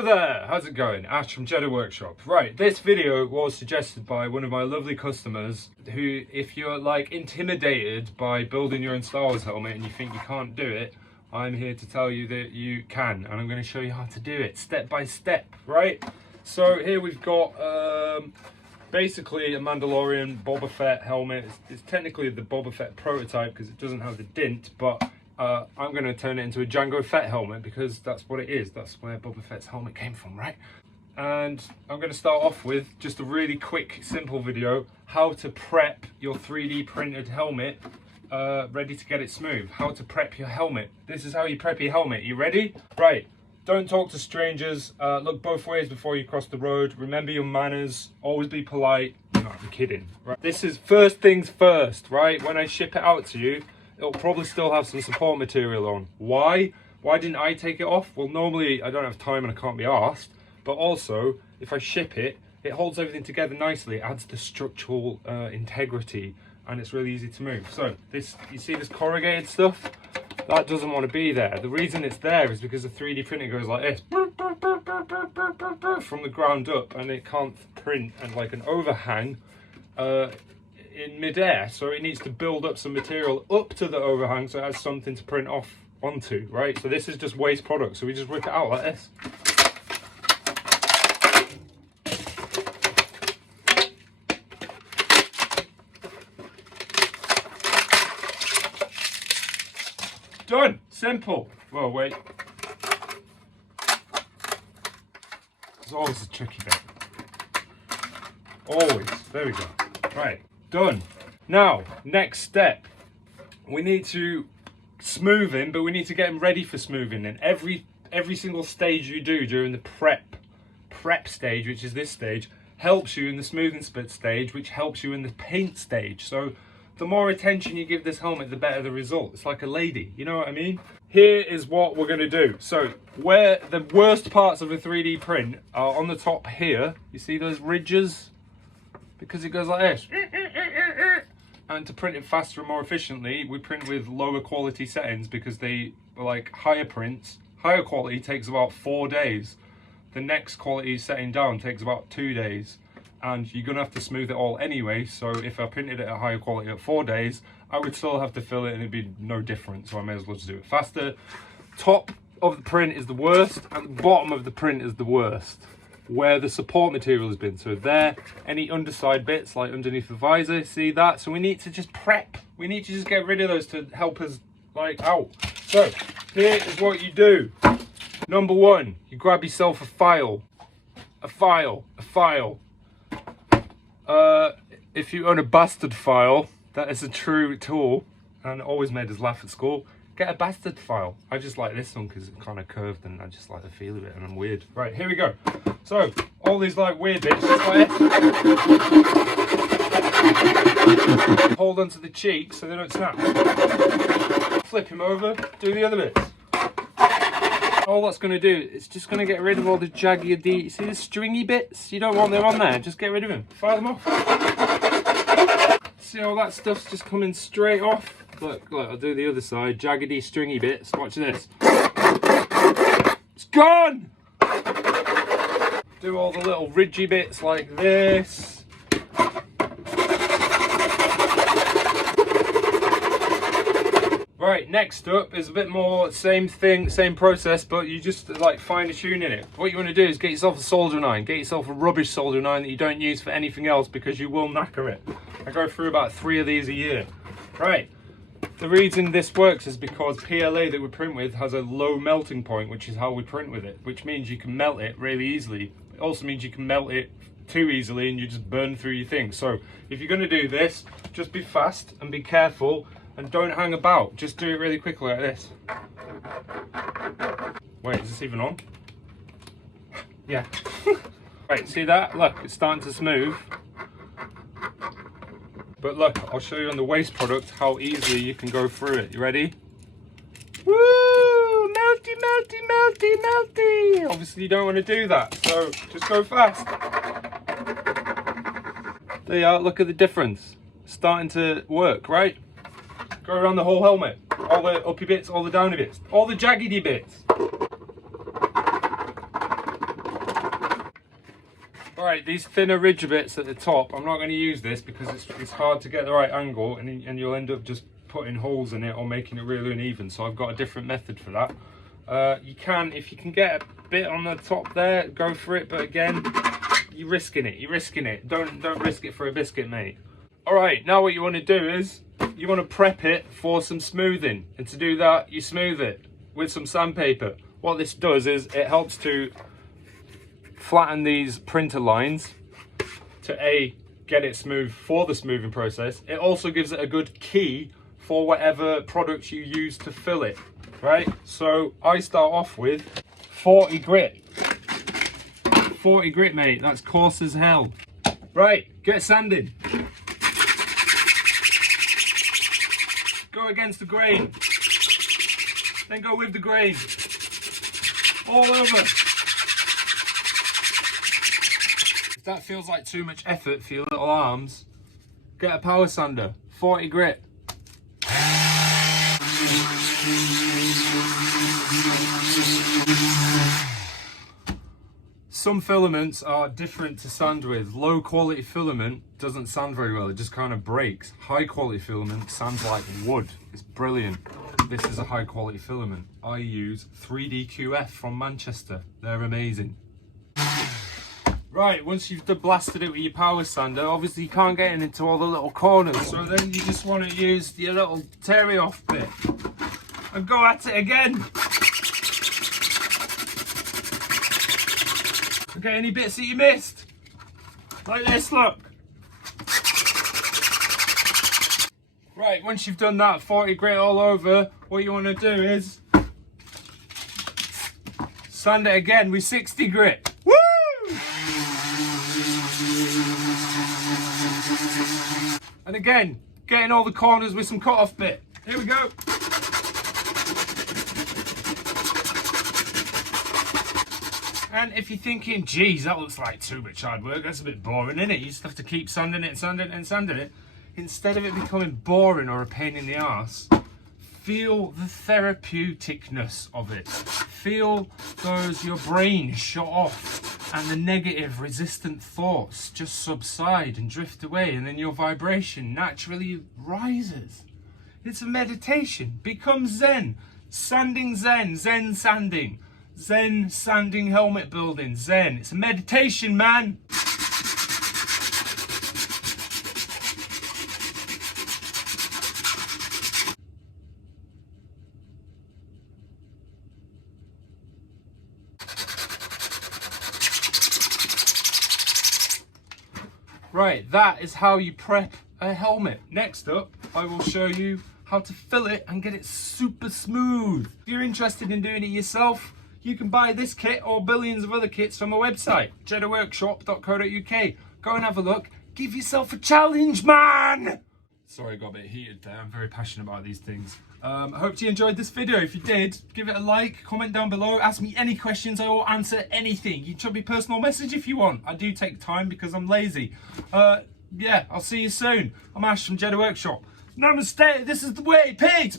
Hello there, how's it going? Ash from Jedha Workshop. Right, this video was suggested by one of my lovely customers who, if you're like intimidated by building your own Star Wars helmet and you think you can't do it, I'm here to tell you that you can, and I'm going to show you how to do it step by step, right? So here we've got basically a Mandalorian Boba Fett helmet. It's technically the Boba Fett prototype because it doesn't have the dint, but I'm going to turn it into a Jango Fett helmet because that's what it is. That's where Boba Fett's helmet came from, right? And I'm going to start off with just a really quick, simple video, how to prep your 3D printed helmet ready to get it smooth. How to prep your helmet. This is how you prep your helmet. You ready? Right. Don't talk to strangers. Look both ways before you cross the road. Remember your manners. Always be polite. No, I'm kidding. Right. This is first things first, right? When I ship it out to you, it'll probably still have some support material on. Why? Why didn't I take it off? Well, normally I don't have time and I can't be arsed. But also, if I ship it, it holds everything together nicely. It adds the structural integrity, and it's really easy to move. So this, you see this corrugated stuff? That doesn't want to be there. The reason it's there is because the 3D printer goes like this from the ground up, and it can't print and like an overhang in midair, so it needs to build up some material up to the overhang so it has something to print off onto, right? So this is just waste product, so we just rip it out like this. Done! Simple! Well, wait. There's always a tricky bit. Always. There we go. Right. Done. Now, next step. We need to smooth him, but we need to get him ready for smoothing. And every single stage you do during the prep stage, which is this stage, helps you in the smoothing stage, which helps you in the paint stage. So the more attention you give this helmet, the better the result. It's like a lady, you know what I mean? Here is what we're going to do. So where the worst parts of a 3D print are on the top here, you see those ridges? Because it goes like this. And to print it faster and more efficiently, we print with lower quality settings because they are like higher prints. Higher quality takes about 4 days. The next quality setting down takes about 2 days. And you're going to have to smooth it all anyway, so if I printed it at higher quality at 4 days, I would still have to fill it and it'd be no different, so I may as well just do it faster. Top of the print is the worst, and the bottom of the print is the worst, where the support material has been. So there, any underside bits, like underneath the visor, see that? So we need to just prep. We need to just get rid of those to help us, like, out. So, here is what you do. Number one, you grab yourself a file. A file. If you own a bastard file, that is a true tool and always made us laugh at school. Get a bastard file. I just like this one because it's kind of curved and I just like the feel of it and I'm weird. Right, here we go. So, all these like weird bits, just like this. Hold onto the cheeks so they don't snap. Flip him over, do the other bits. All that's going to do, it's just going to get rid of all the jaggedy, see the stringy bits? You don't want them on there, just get rid of them. Fire them off. See all that stuff's just coming straight off? Look, I'll do the other side, jaggedy, stringy bits. Watch this. It's gone! Do all the little ridgy bits like this. Right, next up is a bit more same thing, same process, but you just like fine tune in it. What you want to do is get yourself a soldering iron, get yourself a rubbish soldering iron that you don't use for anything else because you will knacker it. I go through about 3 of these a year. Right, the reason this works is because PLA that we print with has a low melting point, which is how we print with it, which means you can melt it really easily. It also means you can melt it too easily and you just burn through your thing. So if you're going to do this, just be fast and be careful. And don't hang about, just do it really quickly like this. Wait, is this even on? Yeah. Right, see that? Look, it's starting to smooth. But look, I'll show you on the waste product how easily you can go through it. You ready? Woo! Melty, melty, melty, melty! Obviously you don't want to do that, so just go fast. There you are, look at the difference. It's starting to work, right? Go around the whole helmet. All the uppy bits, all the downy bits, all the jaggedy bits. Right, these thinner ridge bits at the top, I'm not going to use this because it's hard to get the right angle, and you'll end up just putting holes in it or making it really uneven. So I've got a different method for that. If you can get a bit on the top there, go for it. But again, you're risking it. Don't risk it for a biscuit, mate. All right, now what you want to do is you want to prep it for some smoothing, and to do that, you smooth it with some sandpaper. What this does is it helps to flatten these printer lines to get it smooth for the smoothing process. It also gives it a good key for whatever products you use to fill it, right? So I start off with 40 grit. 40 grit, mate, that's coarse as hell. Right, get sanding. Go against the grain. Then go with the grain. All over. If that feels like too much effort for your little arms, get a power sander, 40 grit. Some filaments are different to sand with. Low quality filament doesn't sand very well, it just kind of breaks. High quality filament sands like wood. It's brilliant. This is a high quality filament. I use 3DQF from Manchester. They're amazing. Right, once you've blasted it with your power sander, obviously you can't get it into all the little corners, so then you just want to use your little terry off bit and go at it again. Okay, any bits that you missed? Like this, look. Right, once you've done that, 40 grit all over, what you want to do is sand it again with 60 grit. Woo! And again, getting all the corners with some cut-off bit. Here we go. And if you're thinking, geez, that looks like too much hard work, that's a bit boring, isn't it? You just have to keep sanding it and sanding it and sanding it. Instead of it becoming boring or a pain in the arse, feel the therapeuticness of it. Feel your brain shut off and the negative resistant thoughts just subside and drift away, and then your vibration naturally rises. It's a meditation. Become Zen. Sanding Zen. Zen sanding. Zen sanding helmet building. Zen. It's a meditation, man. Right, that is how you prep a helmet. Next up, I will show you how to fill it and get it super smooth. If you're interested in doing it yourself, you can buy this kit or billions of other kits from our website, jedhaworkshop.co.uk. Go and have a look. Give yourself a challenge, man! Sorry, I got a bit heated there. I'm very passionate about these things. I hope you enjoyed this video. If you did, give it a like, comment down below, ask me any questions. I will answer anything. You can drop me a personal message if you want. I do take time because I'm lazy. Yeah, I'll see you soon. I'm Ash from Jedha Workshop. Namaste, this is the way, pigs!